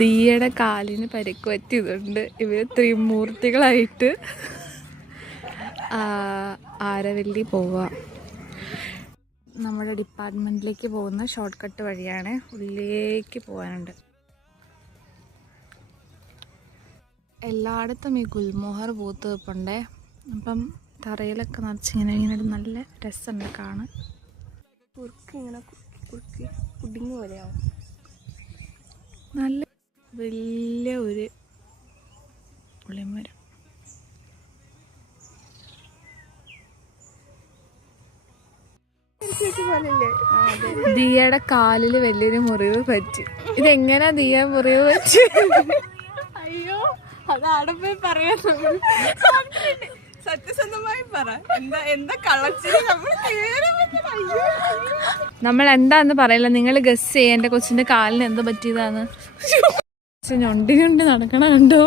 ദിയയുടെ കാലിന് പരിക്ക് പറ്റിയതുണ്ട്. ഇവർ ത്രിമൂർത്തികളായിട്ട് ആരവല്ലി പോവുക. നമ്മുടെ ഡിപ്പാർട്ട്മെൻറ്റിലേക്ക് പോകുന്ന ഷോർട്ട് കട്ട് വഴിയാണ്. ഉള്ളിലേക്ക് പോകാനുണ്ട്. എല്ലായിടത്തും ഈ ഗുൽമോഹർ പൂത്ത് വെപ്പുണ്ടേ. അപ്പം തറയിലൊക്കെ നിറച്ചിങ്ങനെ ഇങ്ങനെ നല്ല രസമുണ്ട് കാണാൻ. കുറുക്ക് ഇങ്ങനെ കുറുക്ക് പുഡിങ് പോലെയാവും. നല്ല വലിയ ഒരു പുളിമരം. ദിയയുടെ കാലിൽ വലിയൊരു മുറിവ് പറ്റി. ഇതെങ്ങനാ ദിയ മുറിവ് പറ്റി? അയ്യോ, അത് അവിടെ പോയി പറയാ. സത്യസന്ധമായി പറ, എന്താ കളച്ചില്? നമ്മൾ എന്താന്ന് പറയില്ല, നിങ്ങൾ ഗസ് ചെയ്യാൻ. എൻ്റെ കൊച്ചിന്റെ കാലിന് എന്ത് പറ്റിയതാന്ന്. ഞൊണ്ടി നടക്കണ കണ്ടോ?